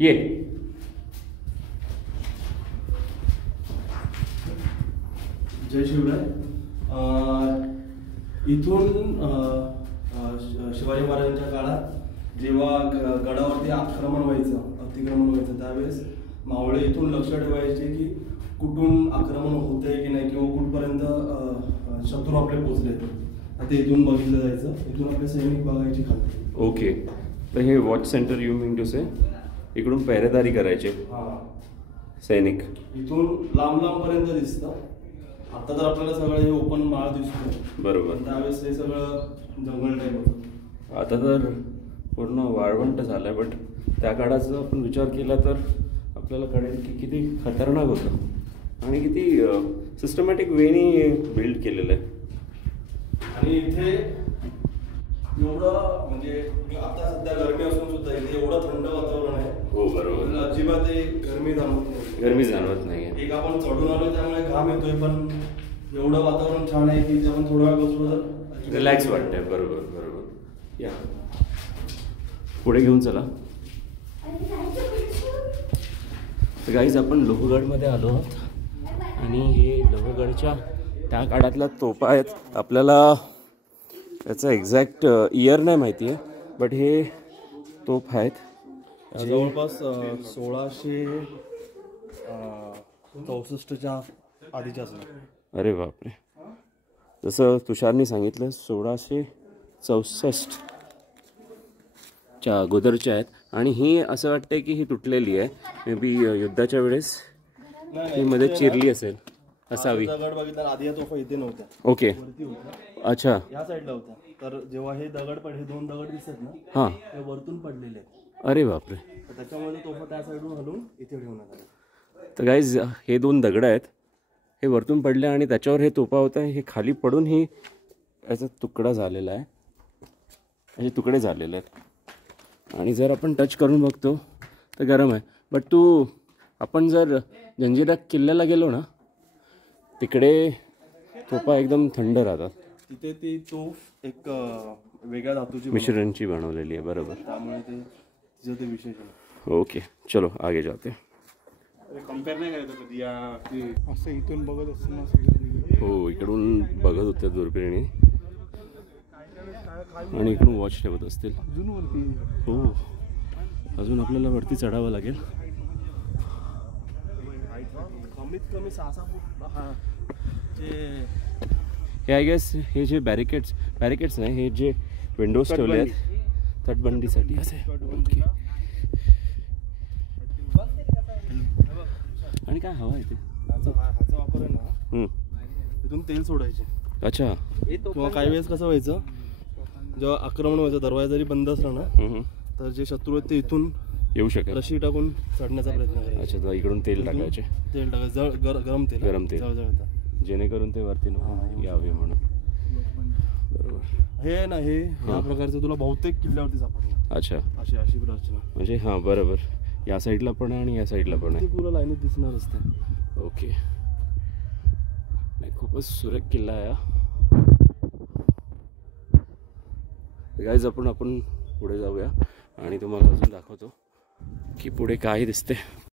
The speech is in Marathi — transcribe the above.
ये जय शिवराय. इथून शिवाजी महाराजांच्या काळात जेव्हा गडावरती आक्रमण व्हायचं, अतिक्रमण व्हायचं, त्यावेळेस मावळे इथून लक्ष ठेवायचे की कुठून आक्रमण होते की नाही किंवा कुठपर्यंत शत्रू आपले पोहोचले. ते इथून बघितलं जायचं, इथून आपले सैनिक बघायचे खाली. ओके, तर हे watch centre you mean to say, इकडून पहरेदारी करायचे सैनिक. इथून लांब लांबपर्यंत दिसतं. आता तर आपल्याला सगळं हे ओपन माळ दिसतो. बरोबर. त्यावेळेस हे सगळं जंगल टाईप होतं. आता तर पूर्ण वाळवंट झालं आहे, बट त्या काळाचा आपण विचार केला तर आपल्याला कळेल की किती खतरनाक होतं आणि किती सिस्टमॅटिक वेनी बिल्ड केलेलं आहे. आणि इथे एवढं म्हणजे आता सध्या गरमी असून सुद्धा इथे एवढं थंड वातावरण आहे. हो बरोबर. अजिबात गरमी जाणवत नाही. गरमी जाणवत नाही. एक आपण चढून आलो त्यामुळे घाम येतोय, पण एवढं वातावरण छान आहे की आपण थोडा वेळ बसलो तर रिलॅक्स वाटतंय. बरोबर बरोबर. या पुढे घेऊन चला. तर गाईज आपण लोहगडमध्ये आलो आहोत आणि हे लोहगडच्या त्या काळातल्या तोफा आहेत. आपल्याला त्याचं एक्झॅक्ट इयर नाही माहिती आहे, बट हे तोफ आहेत जवळपास 1664च्या आधीच्या असणार. अरे बापरे. जसं तुषारनी सांगितलं 1664च्या अगोदरच्या आहेत. आणि ही असं वाटतंय की ही तुटलेली आहे. मे बी युद्धाच्या वेळेस ही मध्ये चिरली असेल असावी. दगड बघितला आधी या तोफा इथे नव्हत्या. ओके. वरती होत्या. अच्छा. या साईडला होत्या. तर जेव्हा हे दगड हे दोन दगड दिसतात ना, हां, ते वरतून पडलेले आहेत. अरे बापरे. त्याच्यामध्ये तोफा त्या साईडून घालून इथे ठेवण्यात आले. तर गाईज हे दोन दगड आहेत, हे वरतून पडले आणि त्याच्यावर हे तोफा होता. हे खाली पडून ही याचा तुकडा झालेला आहे, असे तुकडे झालेले आहेत. आणि जर आपण टच करून बघतो तर गरम आहे. बट आपण जर जंजिरा किल्ल्याला गेलो ना, तिकडे तोफा एकदम थंड राहतात. तिथे ती तोफ एक वेगळ्या धातूची मिश्रणची बनवलेली आहे. बरोबर. त्यामुळे ते तिचं ते विशेष आहे. ओके, चलो आगे जाते. कम्पेअर नाही करायचं कधी असं इथून बघत असताना. हो, इकडून बघत होत्या दुर्बिणी आणि इकडून वॉच ठेवत असतील. हो, अजून आपल्याला वरती चढावं लागेल. कमीत कमी 6 फूट. हे आय गेस हे जे बॅरिकेड्स नाही, हे जे विंडोज ठेवले आहेत तटबंदीसाठी असे. ओके. आणि काय हवा आहे ते? ह्याचा वापर आहे ना, इथून तेल सोडायचे. अच्छा. किंवा काही वेळेस कसं व्हायचं, जेव्हा आक्रमण व्हायचं, दरवाजा जरी बंद असला ना, तर जे शत्रू आहेत ते इथून येऊ शकेल, रशी टाकून चढण्याचा प्रयत्न करायचा. अच्छा, तर इकडून तेल टाकायचे. तेल टाकायचं, गरम तेल जळजळतं, जेणेकरून ते वरती यावे म्हणून. बरोबर. हे ना, हे या प्रकारचं तुला बहुतेक किल्ल्यावरती सापडणार. अच्छा, अशी रचना म्हणजे हां बरोबर. या साईडला पण आहे आणि या साईडला पण आहे. पुरं लाईनीत दिसणार असते. ओके. नाही, खूपच सुरेख किल्ला आहे हा. गाईज आपण पुढे जाऊया आणि तुम्हाला अजून दाखवतो की पुढे काय दिसते.